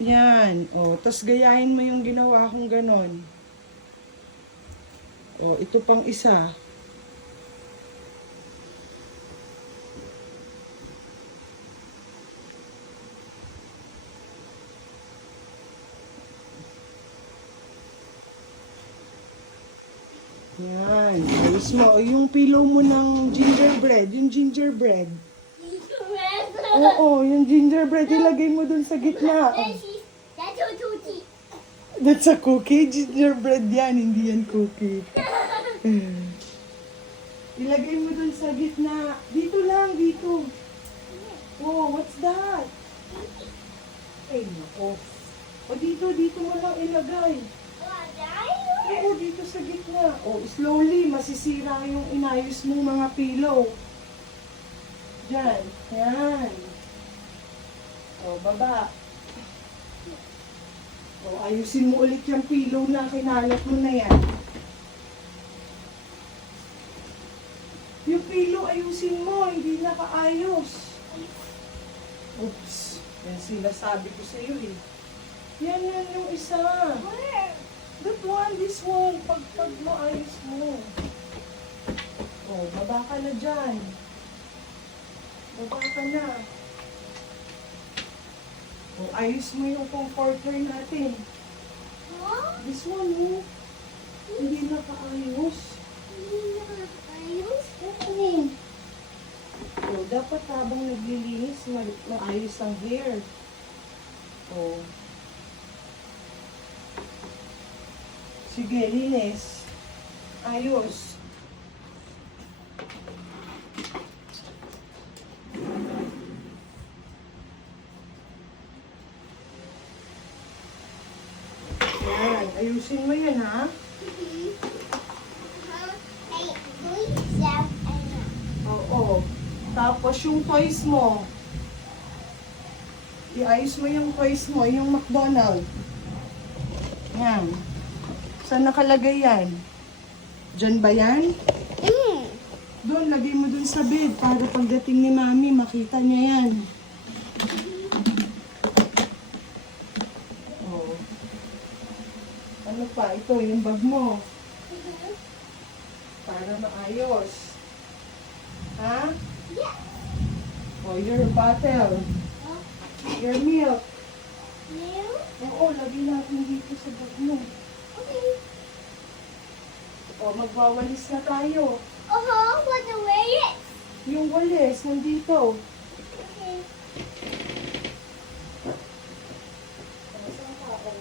Yan. O, tas gayahin mo yung ginawa kong ganon. O, ito pang isa. Yan. Ayos mo. Yung pillow mo ng gingerbread. Yung gingerbread. Oo, yung gingerbread. Ilagay mo dun sa gitna. That's a tutti. That's a cookie? Gingerbread yan. Hindi yan cookie. Ilagay mo dun sa gitna. Dito lang, dito. Oh, what's that? Ay, nako. O dito mo lang ilagay. Oo, dito sa gitna. O, slowly, masisira yung inayos mo mga pillow. Diyan. Yan. O, baba. O, ayusin mo ulit yung pillow na kinalat mo na yan. Yung pillow, ayusin mo. Hindi nakaayos. Oops. Yan sinasabi ko sa'yo eh. Yan yung isa. Where? That one, this one. Pag maayos mo. Oh, baba ka na dyan. Baba ka na. Oh, ayos mo yung comforter natin. Huh? This one, oh. Hindi nakaayos. Ayos? Oo. Oh, dapat habang naglilinis, maayos ang hair. Oh. Sige, linis. Ayos. Yan, ayusin mo yan, ha? Oo. Tapos yung toys mo. Iayos mo yung toys mo, yung McDonald. Yan. Saan nakalagay yan? Diyan ba yan? Doon, lagay mo dun sa bed para pagdating ni Mami, makita niya yan. Oh. Ano pa? Ito, yung bag mo. Para maayos. Ha? Yeah. Oh, your bottle. Your milk. Milk? Oo, lagay natin dito sa bag mo. Okay. Oh, magwawalis na tayo. What to wear it? Yung walis, nandito. Okay. Saan ka?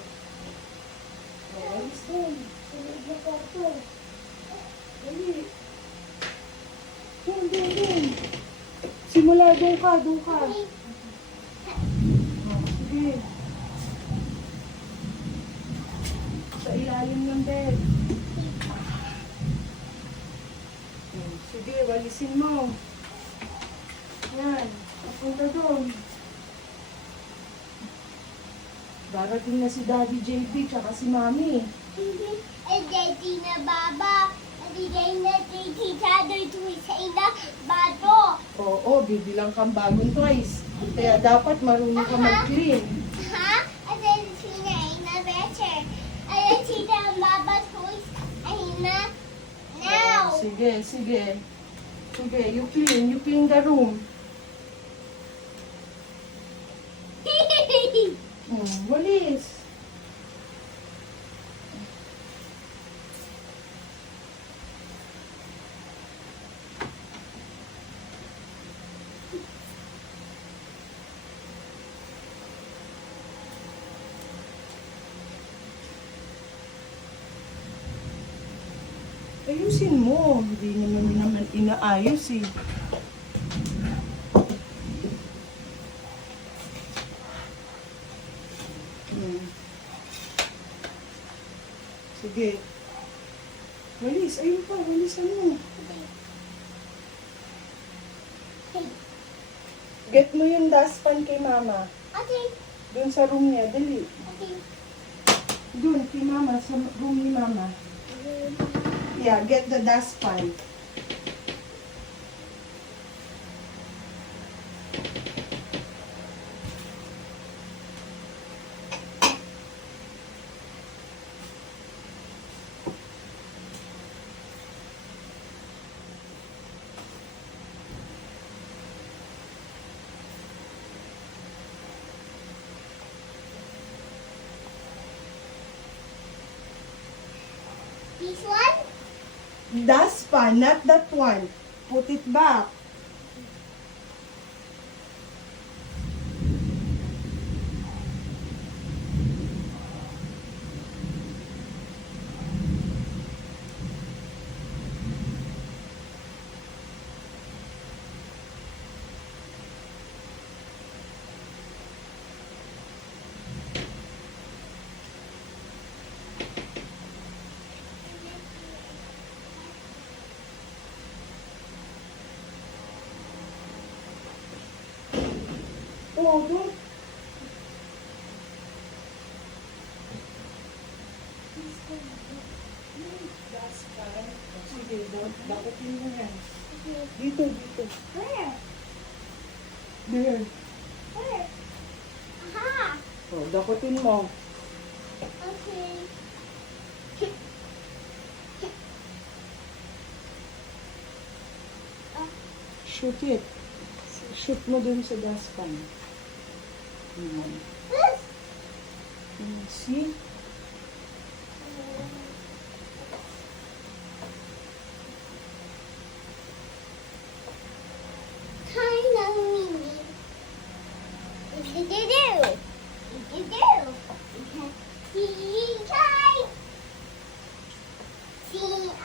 Walis doon. Sunod na kwarto. Dali. Doon. Simula, doon ka. Okay. Oh, sige. Sa ilalim ng bed. Sige, walisin mo. Yan. Papunta doon. Darating na si Daddy JB tsaka si Mami. And Daddy na Baba. And Daddy na Tita sa ina bato. Oo, bibilang kang bagong toys. Kaya dapat marunong ka mag-clean. Ha? And then Tina ina better. And then Tita and Baba toys ina now. Sige. Sige, you clean the room. Walis. Ayusin mo. Hindi naman inaayos eh. Sige. Walis. Ayun pa. Walisan mo. Get mo yung dustpan kay Mama. Okay. Doon sa room niya. Dali. Okay. Doon kay Mama. Sa room ni Mama. Yeah, get the dustpan. Dustpan, not that one. Put it back. Oh, don't. Dustpan. Sige, dakutin mo yan. Dito, dito. Where? There. Where? Aha! Oh, dakutin mo. Okay. Shoot it. Shoot mo dun sa dustpan. This? See? Kind of mini. Do-do-do-do. Do-do-do. See, try. See, me.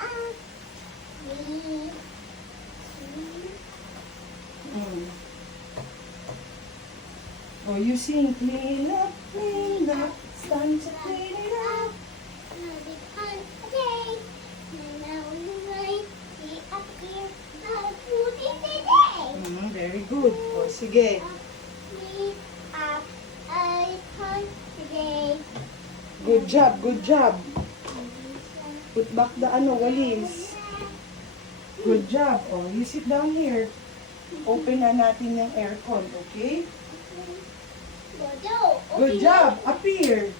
Oh, you sing, clean up, it's time to clean it up. Very good. Oh, sige. Good job, good job. Put back the walis. Good job. Oh, you sit down here. Open na natin yung aircon, okay? Good job. Up here.